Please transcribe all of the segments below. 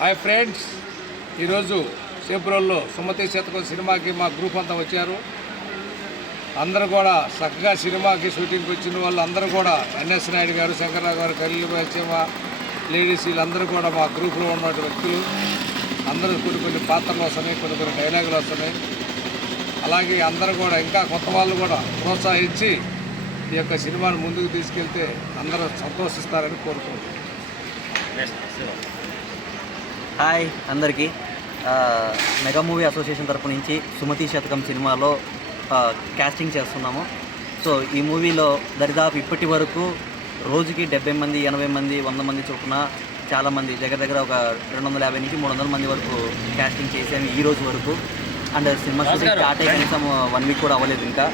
Hi friends ఈరోజు సేపురంలో సుమతి శతకం సినిమాకి మా గ్రూప్ అంతా వచ్చారు. అందరూ కూడా చక్కగా సినిమాకి షూటింగ్కి వచ్చిన వాళ్ళు అందరూ కూడా ఎన్ఎస్ నాయుడు గారు శంకర్రావు గారు కరీలు వచ్చేమ లేడీస్ వీళ్ళందరూ కూడా మా గ్రూప్లో ఉన్న వ్యక్తులు. అందరూ కొన్ని కొన్ని పాత్రలు వస్తున్నాయి కొన్ని కొన్ని డైలాగులు వస్తున్నాయి. అలాగే అందరూ కూడా ఇంకా కొత్త వాళ్ళు కూడా ప్రోత్సహించి ఈ యొక్క సినిమాను ముందుకు తీసుకెళ్తే అందరూ సంతోషిస్తారని కోరుకుంటున్నాను హాయ్ అందరికీ. మెగా మూవీ అసోసియేషన్ తరపు నుంచి సుమతి శతకం సినిమాలో క్యాస్టింగ్ చేస్తున్నాము. సో ఈ మూవీలో దరిదాపు ఇప్పటి వరకు రోజుకి డెబ్బై మంది ఎనభై మంది వంద మంది చొప్పున చాలామంది దగ్గర దగ్గర ఒక రెండు వందల యాభై నుంచి మూడు వందల మంది వరకు క్యాస్టింగ్ చేసాము ఈ రోజు వరకు. అండ్ సినిమా షూటింగ్ స్టార్ట్ అయ్యి కనీసం వన్ వీక్ కూడా అవ్వలేదు ఇంకా.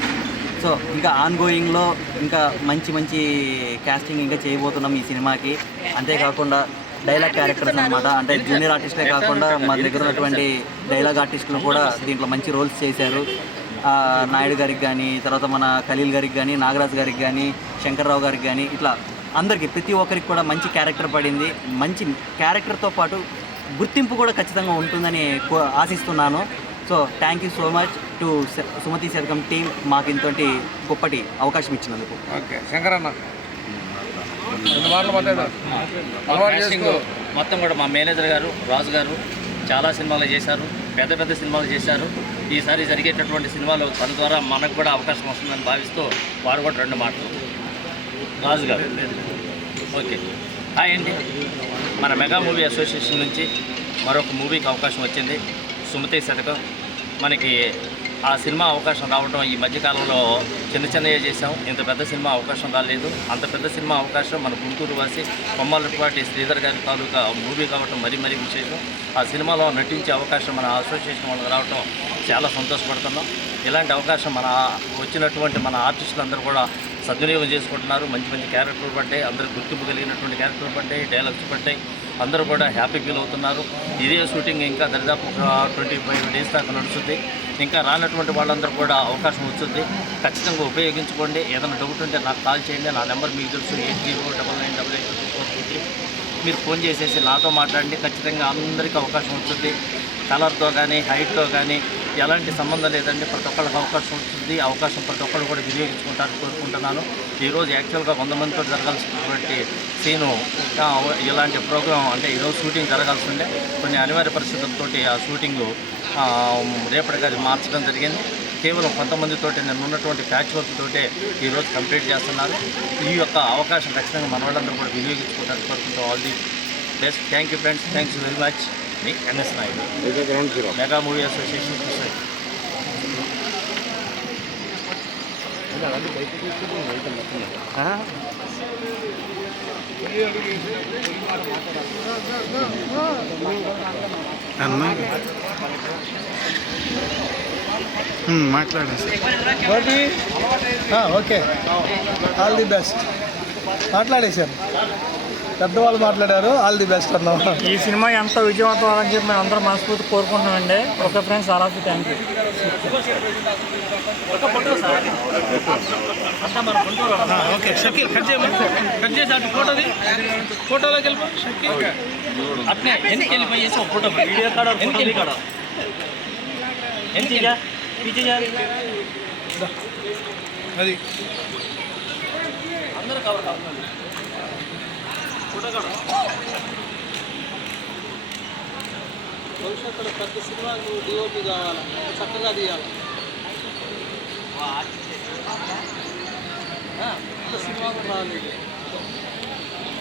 సో ఇంకా ఆన్ గోయింగ్లో ఇంకా మంచి మంచి కాస్టింగ్ ఇంకా చేయబోతున్నాం ఈ సినిమాకి. అంతేకాకుండా డైలాగ్ క్యారెక్టర్స్ అనమాట అంటే జూనియర్ ఆర్టిస్టే కాకుండా మన దగ్గర ఉన్నటువంటి డైలాగ్ ఆర్టిస్టులు కూడా దీంట్లో మంచి రోల్స్ చేశారు. నాయుడు గారికి కానీ తర్వాత మన ఖలీల్ గారికి కానీ నాగరాజ్ గారికి కానీ శంకర్రావు గారికి కానీ ఇట్లా అందరికీ ప్రతి ఒక్కరికి కూడా మంచి క్యారెక్టర్ పడింది. మంచి క్యారెక్టర్తో పాటు గుర్తింపు కూడా ఖచ్చితంగా ఉంటుందని కో- ఆశిస్తున్నాను. So thank you so much to Sumathi Shatakam team మాకు ఇంతటి గొప్పటి అవకాశం ఇచ్చినందుకు. ఓకే శంకరన్న మొత్తం కూడా మా మేనేజర్ గారు రాజు గారు చాలా సినిమాలు చేశారు పెద్ద పెద్ద సినిమాలు చేశారు. ఈసారి జరిగేటటువంటి సినిమాలు తన ద్వారా మనకు కూడా అవకాశం వస్తుందని భావిస్తూ వారు కూడా రెండు మాటలు. రాజు గారు. ఓకే హాయ్ అండి మన మెగా మూవీ అసోసియేషన్ నుంచి మరొక మూవీకి అవకాశం వచ్చింది. సుమతి శతకం మనకి ఆ సినిమా అవకాశం రావడం ఈ మధ్యకాలంలో చిన్న చిన్నయే చేసాం ఇంత పెద్ద సినిమా అవకాశం రాలేదు. అంత పెద్ద సినిమా అవకాశం మన గుంటూరు వాసి కొమ్మలపాటి శ్రీధర్ గారి తాలూకా మూవీ కావటం మరీ మరీ విశేషం. ఆ సినిమాలో నటించే అవకాశం మన అసోసియేషన్ వాళ్ళకి రావటం చాలా సంతోషపడుతున్నాం. ఇలాంటి అవకాశం మన వచ్చినటువంటి మన ఆర్టిస్టులందరూ కూడా సద్వినియోగం చేసుకుంటున్నారు. మంచి మంచి క్యారెక్టర్లు పడ్డాయి. అందరూ గుర్తింపు కలిగినటువంటి క్యారెక్టర్లు పడ్డాయి. డైలాగ్స్ పడ్డాయి. అందరూ కూడా హ్యాపీ ఫీల్ అవుతున్నారు. ఇదే షూటింగ్ ఇంకా దరిదాపు ఒక ట్వంటీ ఫైవ్ డేస్ దాకా నడుస్తుంది. ఇంకా రానటువంటి వాళ్ళందరూ కూడా అవకాశం వస్తుంది. ఖచ్చితంగా ఉపయోగించుకోండి. ఏదైనా డౌట్ ఉంటే నాకు కాల్ చేయండి. నా నెంబర్ మీకు తెలుసు. Eight zero double nine double eight four మీరు ఫోన్ చేసేసి నాతో మాట్లాడండి. ఖచ్చితంగా అందరికీ అవకాశం వస్తుంది. కలర్తో కానీ హైట్తో కానీ ఎలాంటి సంబంధం లేదండి. ప్రతి ఒక్కళ్ళకి అవకాశం ఉంటుంది. అవకాశం ప్రతి ఒక్కళ్ళు కూడా వినియోగించుకుంటారని కోరుకుంటున్నాను. ఈరోజు యాక్చువల్గా వంద మందితో జరగాల్సినటువంటి సీను ఇలాంటి ప్రోగ్రాం అంటే ఈరోజు షూటింగ్ జరగాల్సి ఉండే కొన్ని అనివార్య పరిస్థితులతోటి ఆ షూటింగు ఆ, రేపటికి మార్చడం జరిగింది. కేవలం కొంతమందితోటి నేను ఉన్నటువంటి ప్యాచ్ వర్క్ తోటే ఈరోజు కంప్లీట్ చేస్తున్నారు ఈ యొక్క అవకాశం ఖచ్చితంగా మన వాళ్ళందరూ కూడా వినియోగించుకుంటారు కోరుకుంటూ all the best. Thank you friends. Thanks very much. Me NS Naidu mega movie association Krishna అన్నా మాట్లాడేసి ఒకటి ఆ, ఓకే ఆల్ ది బెస్ట్ మాట్లాడేశారు పెద్దవాళ్ళు మాట్లాడారు. ఆల్ ది బెస్ట్ అన్నాం. ఈ సినిమా ఎంత విజయవంతం అవ్వాలని చెప్పి మేము అందరం మనస్ఫూర్తి కోరుకుంటున్నామండి. ఓకే ఫ్రెండ్స్ అలాగే thank you. Okay. Shakeel cut చేయమని. కట్ చేసి అటు ఫోటోది. ఫోటోలోకి వెళ్ళిపో. షకీల్. అట్నే. ఎన్నికి వెళ్ళిపోయేసి ఒక ఫోటో వీడియో కాడ ఎన్నికి వెళ్ళి కాడ ఎన్నికి అది. భవిష్యత్తులో పెద్ద సినిమాకు డిఓపి కావాలి చక్కగా తీయాలి పెద్ద సినిమాకు రావాలి